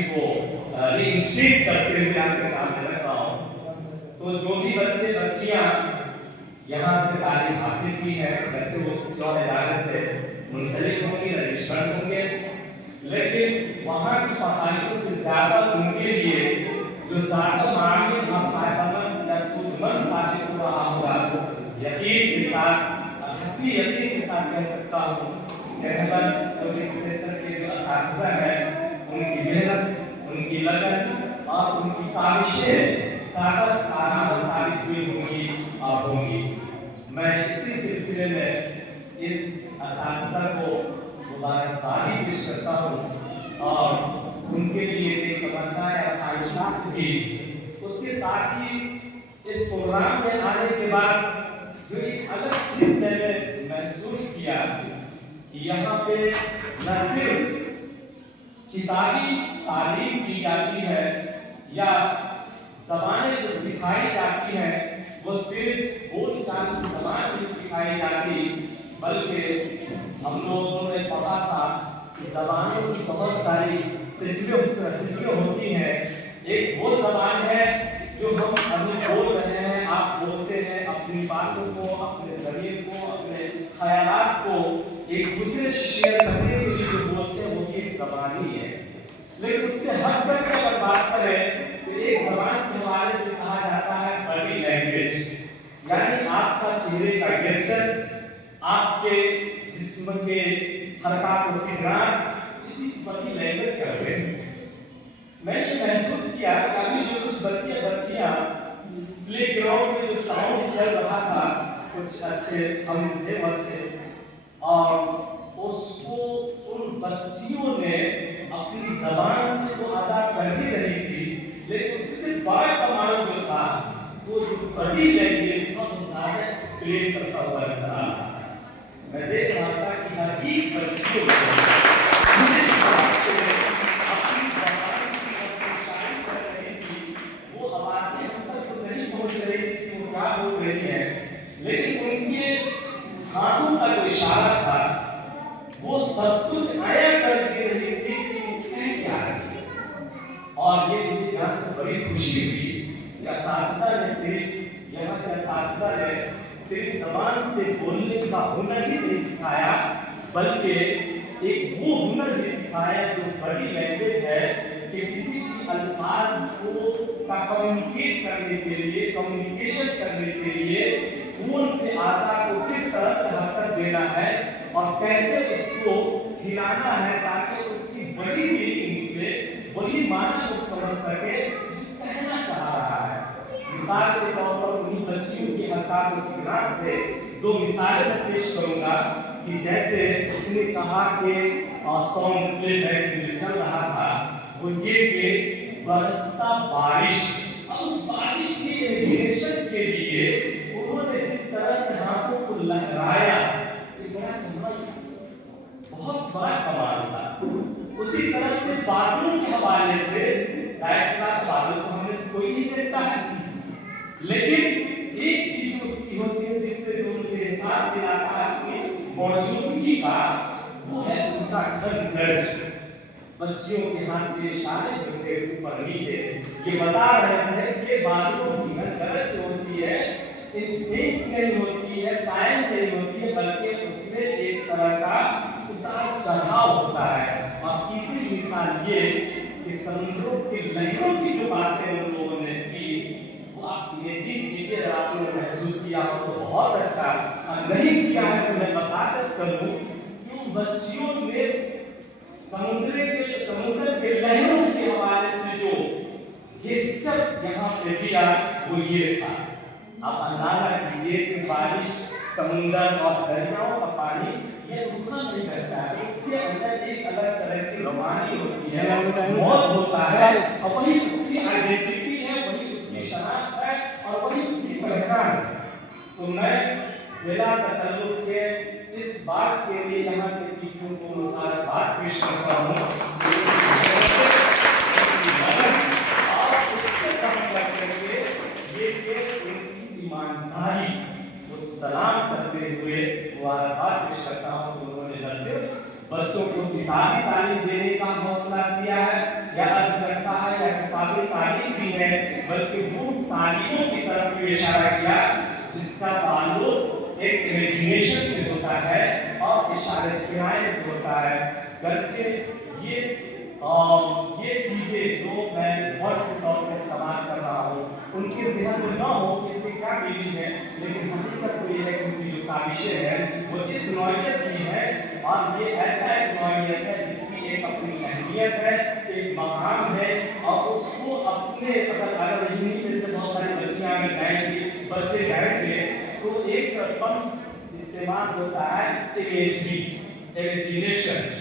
उसी को रीइंस्टेट करते हुए आपके सामने रख रहा हूँ। तो जो भी बच्चे बच्चियाँ यहाँ से तालीम हासिल की है, बच्चे वो किसी और इदारे से मुंसलिक होंगे, रजिस्टर्ड होंगे, लेकिन वहाँ की पढ़ाइयों से ज़्यादा उनके लिए जो ज़्यादा मायने में फायदेमंद या सूदमंद साबित हो रहा होगा, यकीन के साथ, हक़ी यकीन के साथ कह सकता हूँ, रहबर कोचिंग सेंटर के जो असातिज़ा हैं, उनकी मेहनत, उनकी लगन और उनकी काविशें सादत कारगर साबित हुई होंगी और होंगी। मैं इसी सिलसिले में इस असातिज़ा को मुबारकबादी पेश करता हूँ और उनके लिए एक तमन्ना या ख्वाहिशात भी। उसके साथ ही इस प्रोग्राम में आने के बाद जो एक अलग चीज़ मैंने महसूस किया कि यहाँ पे न सिर्फ किताबी तालीम दी जाती है या ज़बानें जो सिखाई जाती हैं वो सिर्फ बोलचाल की ज़बान नहीं सिखाई जाती, बल्कि हम लोगों ने पढ़ा था कि ज़बानों की बहुत सारी किस्में होती हैं। एक वो ज़बान है जो हम अभी बोल रहे हैं, आप बोलते हैं, अपनी बातों को, अपने ज़मीर को, अपने ख़यालात को एक दूसरे से शेयर करने के लिए जो बोलते हैं वो भी एक ज़बान ही है। लेकिन उससे हट कर के अगर बात करें तो एक ज़बान के हवाले से कहा जाता है बॉडी लैंग्वेज, यानी आपका चेहरे का गेस्चर, आपके जिस्म के हरकत व सिकरात, इसी बॉडी लैंग्वेज करते हैं। मैंने ये महसूस किया कि अभी जो कुछ बच्चियाँ प्लेग्राउंड में जो साउंड चल रहा था, कुछ अच्छे हम थे बच्चे, और उसको उन बच्चियों ने अपनी ज़बान से तो अदा कर ही रही थी, लेकिन उससे बड़ा कमाल जो था वो जो बॉडी लैंग्वेज का वो ज़्यादा एक्सप्लेन करता हुआ नजर आ रहा था। मैं देख रहा था कि हर एक बच्चियों को लेकिन उनके हाथों का जो इशारा था वो सब कुछ आया करके रही थी कि वो कह क्या रही है। और ये मुझे जानकर बड़ी खुशी हुई कि असातिज़ा ने सिर्फ यहाँ के असातिज़ा ने सिर्फ ज़बान से बोलने का हुनर ही नहीं सिखाया, बल्कि एक वो हुनर भी सिखाया जो बॉडी लैंग्वेज है कि किसी भी अल्फाज को का कम्युनिकेट करने के लिए, कम्युनिकेशन करने के लिए खून से आज़ा को किस तरह से हरकत देना है और कैसे उसको हिलाना है ताकि उसकी बड़ी मीनिंग निकले, वही माना वो समझ सके जो कहना चाह रहा है। मिसाल के तौर पर उन्हीं बच्चियों की हरकत व सिकरात से दो मिसालें मैं पेश करूँगा कि जैसे उसने कहा कि सॉन्ग प्लेबैक में चल रहा था वो ये कि बरसता बारिश, और उस बारिश की इमेजिनेशन के लिए उन्होंने जिस तरह से हाथों को लहराया, ये बड़ा कमाल था, बहुत बड़ा कमाल था। उसी तरह से बादलों के हवाले से, बादल तो हमने से कोई नहीं देखता है, लेकिन एक चीज उसकी होती है जिससे जो मुझे एहसास दिलाता है अपनी मौजूदगी का, वो है उसका खरगोश। बच्चियों के हाथ के इशारे होते ऊपर नीचे ये बता रहे हैं कि बादलों की गरज जो होती है इंस्टेंट नहीं होती है, कायम नहीं होती है, बल्कि उसमें एक तरह का उतार चढ़ाव होता है। और तीसरी मिसाल ये कि समुद्रों की लहरों की जो बातें उन लोगों ने की वो आप इमेजिन कीजिए, आपने महसूस किया हो तो बहुत अच्छा, नहीं किया है तो मैं बताकर चलूं कि बच्चियों ने समुद्र के लहरों के हवाले से जो हिस्सा यहाँ पे दिया वो ये था। आप अंदाजा कीजिए कि बारिश, समुद्र और दरियाओं का पानी ये रुका नहीं करता है, इसके अंदर एक अलग तरह की रवानी होती है, मौज होता है, और वही उसकी आइडेंटिटी है, वही उसकी शनाख्त है और वही उसकी पहचान है। तो मैं बिला तकल्लुफ के इस बात के लिए यहाँ के टीचरों को मुबारकबाद पेश करता हूँ और उससे कम करके ये उनकी ईमानदारी को सलाम करते हुए मुबारकबाद पेश करता हूँ कि उन्होंने न सिर्फ बच्चों को किताबी तालीम देने का हौसला दिया है या भी इशारा किया जिसका ताल्लुक एक इमेजिनेशन से होता है और इशारे किराए से होता है। बच्चे ये चीजें जो मैं वर्ड के तौर पर इस्तेमाल कर रहा हूँ उनके ज़हन में न हो कि इसकी क्या मीनिंग है, लेकिन हकीकत तो ये है कि उनकी जो काविशें हैं वो इस नौइयत की है और ये ऐसा एक नौइयत है जिसकी एक अपनी अहमियत है, एक मकाम है और उसको अपने अगर हिंदी में से बहुत सारी बच्चियाँ में गाएंगी, बच्चे गाएंगे तो एक लफ्ज़ इस्तेमाल होता है इमेजिनेशन।